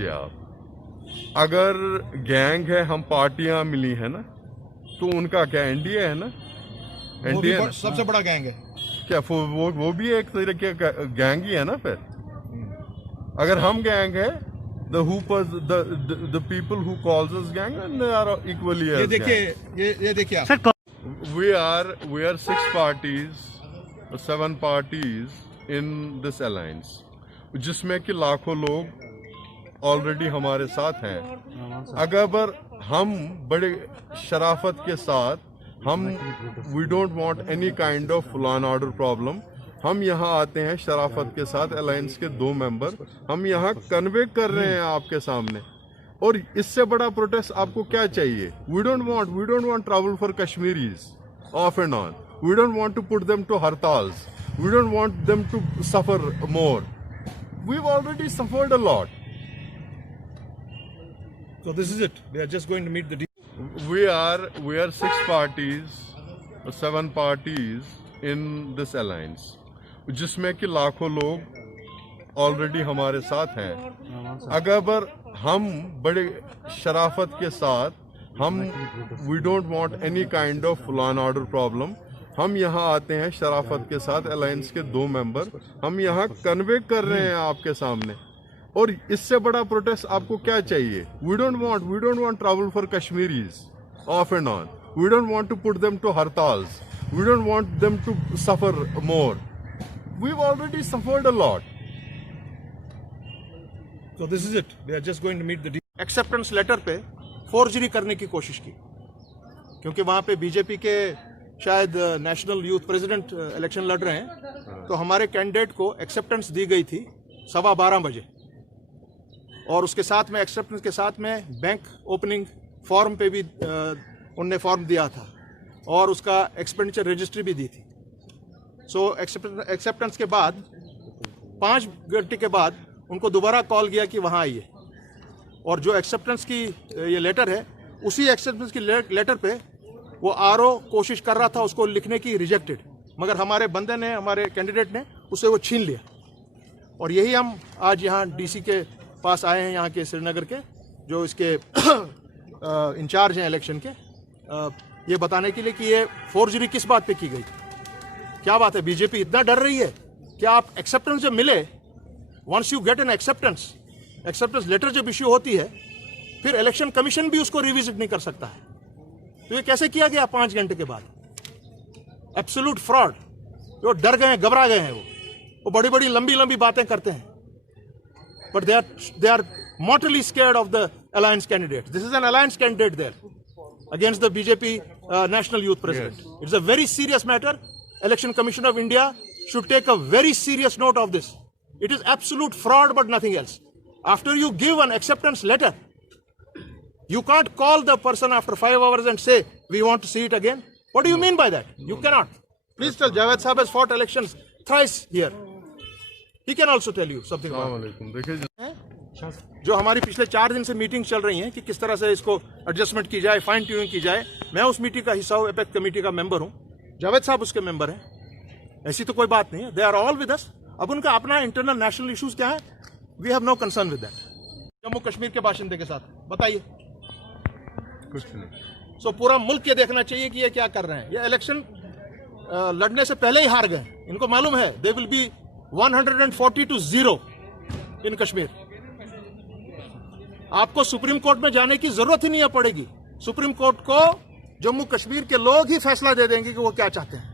लीजिए आप, अगर गैंग है, हम पार्टियां मिली है ना, तो उनका क्या एनडीए है ना, एनडीए सबसे बड़ा गैंग है क्या, वो भी एक तरीके का गैंग ही है ना। फिर अगर हम गैंग है, the people who calls us gang, and they are equally ये as देखिए gang. ये देखिए आप We are 6 parties, 7 parties in this alliance, जिसमें कि लाखों लोग ऑलरेडी हमारे साथ हैं। अगर हम बड़े शराफत के साथ, हम we don't want any kind of law and order problem, हम यहाँ आते हैं शराफत के साथ, अलायंस के 2 मेंबर हम यहाँ कन्वे कर रहे हैं आपके सामने। और इससे बड़ा प्रोटेस्ट आपको क्या चाहिए? We don't want travel for Kashmiris off and on, we don't want to put them to hartals, we don't want them to suffer more, we have already suffered a lot. So this is it. They are just going to meet the. We are 6 parties, 7 parties in this alliance, जिसमें कि लाखों लोग already हमारे साथ हैं। अगर हम बड़े शराफत के साथ, हम we don't want any kind of law and order problem, हम यहाँ आते हैं शराफत के साथ, अलायंस के 2 मेंबर हम यहाँ कन्वे कर रहे हैं आपके सामने। और इससे बड़ा प्रोटेस्ट आपको क्या चाहिए? We don't want travel for Kashmiris off and on, we don't want to put them to hartals, we don't want them to suffer more, we have already suffered a lot. So this is it. They are just going to meet the. Acceptance letter पे forgery करने की कोशिश की, क्योंकि वहां पे BJP के शायद नेशनल यूथ प्रेसिडेंट इलेक्शन लड़ रहे हैं, तो हमारे कैंडिडेट को एक्सेप्टेंस दी गई थी 12:15 बजे, और उसके साथ में एक्सेप्टेंस के साथ में बैंक ओपनिंग फॉर्म पे भी उनने फॉर्म दिया था, और उसका एक्सपेंडिचर रजिस्ट्री भी दी थी। सो एक्सेप्टेंस के बाद 5 घंटे के बाद उनको दोबारा कॉल किया कि वहाँ आइए, और जो एक्सेप्टेंस की ये लेटर है, उसी एक्सेप्टेंस की लेटर पे वो आरओ कोशिश कर रहा था उसको लिखने की, रिजेक्टेड, मगर हमारे बंदे ने, हमारे कैंडिडेट ने उसे वो छीन लिया। और यही हम आज यहाँ डीसी के पास आए हैं, यहाँ के श्रीनगर के जो इसके इंचार्ज हैं इलेक्शन के, ये बताने के लिए कि ये फोर्जरी किस बात पे की गई। क्या बात है, बीजेपी इतना डर रही है कि आप एक्सेप्टेंस जब मिले, once you get an acceptance letter जब इश्यू होती है, फिर इलेक्शन कमीशन भी उसको रिविजिट नहीं कर सकता है। तो ये कैसे किया गया 5 घंटे के बाद? Absolute fraud. वो डर गए हैं, घबरा गए हैं, वो बड़ी बड़ी लंबी लंबी बातें करते हैं, but they are mortally scared of the alliance candidate. This is an alliance candidate there against the BJP national youth president. Yes. It's a very serious matter. Election Commission of India should take a very serious note of this. It is absolute fraud, but nothing else. After you give an acceptance letter, you can't call the person after 5 hours and say, we want to see it again. What do you mean by that? You cannot. Please tell Javed Saab has fought elections thrice here. He can also tell you something about it. जो हमारी पिछले 4 दिन से meeting चल रही है कि किस तरह से इसको एडजस्टमेंट की जाए, फाइन ट्यूनिंग की जाए। मैं उस मीटिंग का हिस्सा हूँ, एपेक कमेटी का मेंबर हूँ, जावेद साहब उसके मेंबर हैं। ऐसी तो कोई बात नहीं है, they are all with us. अब उनका अपना इंटरनल नेशनल इश्यूज क्या है, we have no concern with that. Jammu Kashmir के बाशिंदे के साथ बताइए कुछ नहीं। सो पूरा मुल्क ये देखना चाहिए कि ये क्या कर रहे हैं। ये इलेक्शन लड़ने से पहले ही हार गए, इनको मालूम है दे विल बी 140-0 इन कश्मीर। आपको सुप्रीम कोर्ट में जाने की जरूरत ही नहीं पड़ेगी। सुप्रीम कोर्ट को जम्मू कश्मीर के लोग ही फैसला दे देंगे कि वो क्या चाहते हैं।